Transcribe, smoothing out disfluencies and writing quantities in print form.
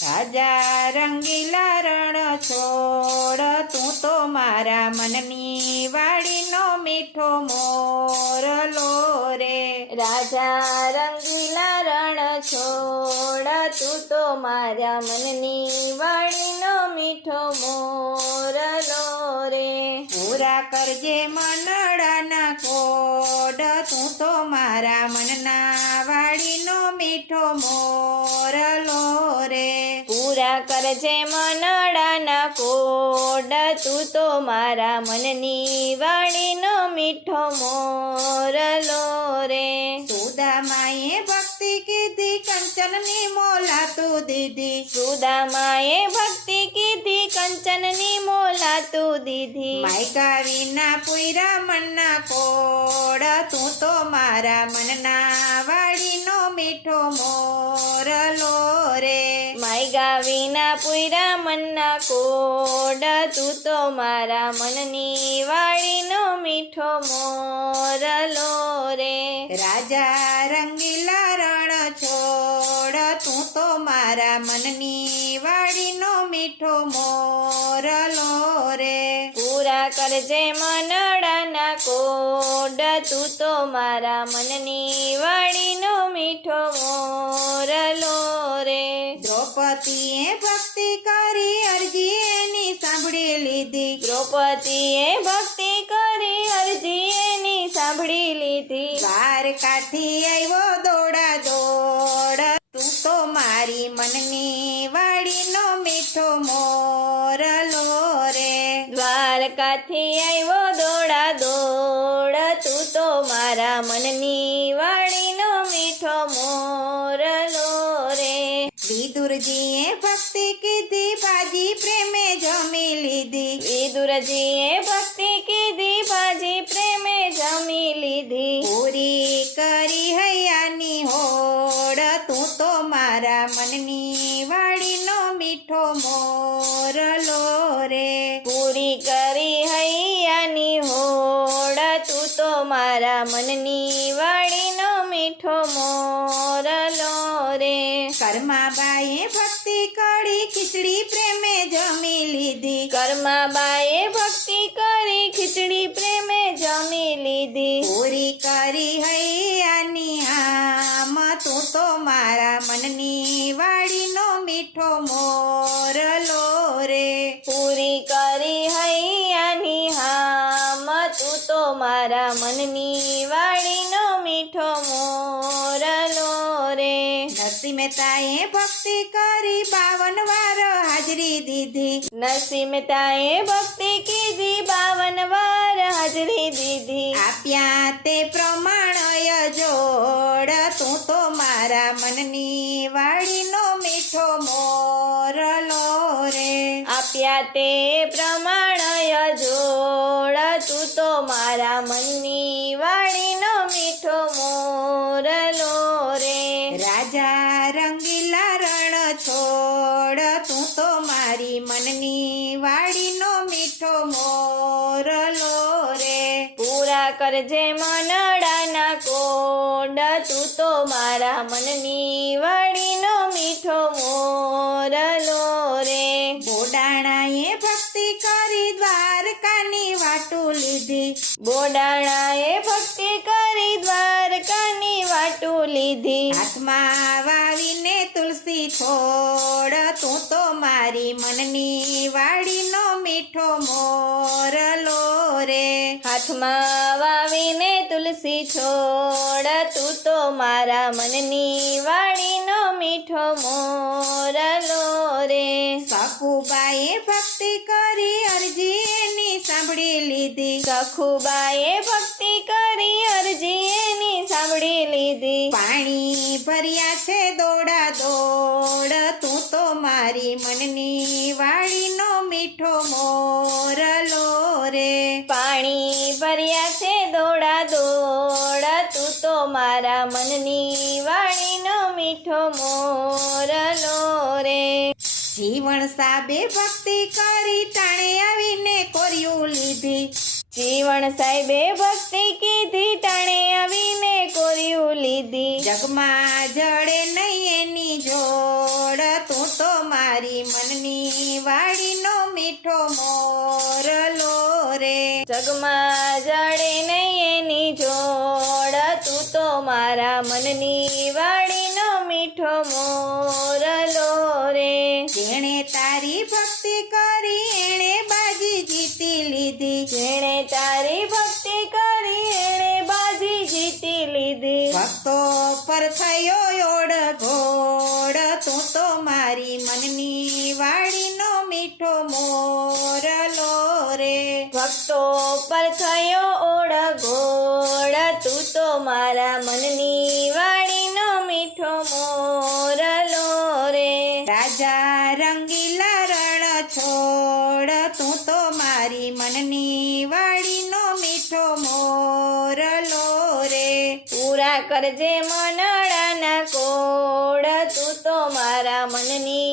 રાજા રંગીલા રણ છોડ, તું તો મારા મનની વાડીનો મીઠો મોરલો રે. રાજા રંગીલા રણ છોડ, તું તો મારા મનની વાડીનો મીઠો મોરલો રે. પૂરા કરજે મનડાના કોડ, તું તો મારા મનના વાડીનો મીઠો મોરલો રે. પૂરા કરજે મનડાના કોડ, તું તો મારા મનની વાડીનો મીઠો મોરલો રે. સુદામાએ ભક્તિ કીધી, કંચનની મોલા તું દીધી. સુદામાએ ભક્તિ કીધી, કંચનની મોલા તું દીધી. માયકા વિના પુયરા મનના કોડ, તું તો મારા મનના વાડીનો મીઠો મોરલો રે. માયગા વિના પુયરા મનના કોડ, તું તો મારા મનની વાડીનો મીઠો મોરલો રે. રાજા રંગીલા રણ છોડ, તું તો મારા મનની વાડીનો મીઠો મોરલો રે. પૂરા કરજે મનડાના કોડ, તું તો મારા મનની વાડીનો મીઠો મોરલો રે. દ્રૌપદીએ ભક્તિ કરી, અરજી એની સાંભળી લીધી. દ્રૌપદીએ ભક્તિ કરી, અરજી એની સાંભળી લીધી. દ્વારકાથી આવ્યો દોડા દોડ, તું તો મારી મનની વાડીનો મીઠો મોરલો રે. દ્વારકાથી આવ્યો દોડા દોડ, તું તો મારા મનની વાડીનો મીઠો મોરલો રે. વિદુરજીએ ભક્તિ કીધી, ભાજી પ્રેમે જમી લીધી. વિદુરજીએ ભક્તિ કીધી, ભાજી પ્રેમે જમી લીધી. પૂરી કરી હૈયાની હોડ, તું તો મારા મનની વાડીનો મીઠો મોરલો રે. પૂરી કરી હૈયાની હોડ, તું તો મારા મનની વાડીનો મીઠો મોરલો રે. કર્માબાએ ભક્તિ કરી, ખીચડી પ્રેમે જમી લીધી. કર્માબાએ ભક્તિ કરી, ખીચડી પ્રેમે જમી લીધી. પૂરી કરી હૈયાની આમ, તું તો મારા મનની વાડીનો મીઠો મોરલો રે. પૂરી કરી હૈયાની હામ, તું તો મારા મનની વાડીનો મીઠો મોરલો રે. નરસિંહ મહેતાએ ભક્તિ કરી, 52 વાર હાજરી દીધી. નરસિંહ મહેતાએ ભક્તિ કીધી, 52 વાર હાજરી દીધી. આપ્યા તે પ્રમાણય જોડ, તું તો મારા મનની વાડીનો મીઠો મોરલો રે. આપ્યા તે પ્રમાણય જોડ, તું તો મારા મનની વાડીનો મીઠો મોરલો રે. રાજા રંગીલા રણ છોડ, તું તો મારી મનની વાડીનો મીઠો મોરલો રે. પૂરા કરજે મનડાના કોડ, તું તો મારા મનની વાડીનો મીઠો મોરલો રે. બોડાણાએ ભક્તિ કરી, દ્વારકાની વાટું લીધી. બોડાણાએ ભક્તિ કરી, દ્વારકાની વાટું લીધી. હાથમાં વાવીને તુલસી છોડ, તું તો મારી મનની વાડીનો મીઠો મોરલો રે. હાથમાં વાવીને તુલસી છોડ, તું તો મારા મનની વાડીનો મીઠો મોરલો રે. સખુબાએ ભક્તિ કરી, અરજી એની સાંભળી લીધી. સખુબાએ ભક્તિ કરી, અરજી એની સાંભળી લીધી. પાણી ભર્યા છે દોડા દોડ, તું તો મારી મનની વાડીનો મીઠો મોરલો રે. પાણી ભર્યા છે દોડા દોડ, તું તો મારા મનની વાડીનો મીઠો મોરલો રે. જીવણ સાબે ભક્તિ કરી ટાણે આવીને કોર્યું લીધી જીવણ સાહેબે ભક્તિ કીધી ટાણે આવીને કોર્યું લીધી જગમાં જડે નહીં એની જોડ તું તો મારી મનની વાડીનો મીઠો મોરલો રે જગમાં જડે નહીં એની જોડ તું તો મારા મનની વાડીનો મીઠો મોરલો રે જેણે તારી ભક્તિ કરી એણે બાજી જીતી લીધી જેણે તારી ભક્તિ કરી એણે બાજી જીતી લીધી ભક્તો પર થયો ઓળઘોળ તું તો મારી મનની વાડીનો મીઠો મોરલો રે ભક્તો પર થયો ઓળઘોળ તું તો મારા મનની વાડીનો મીઠો મોરલો રે રાજા રંગીલા રણ છોડ તું તો મારી મનની વાડીનો મીઠો મોરલો રે પૂરા કરજે મનડાના કોડ તું તો મારા મનની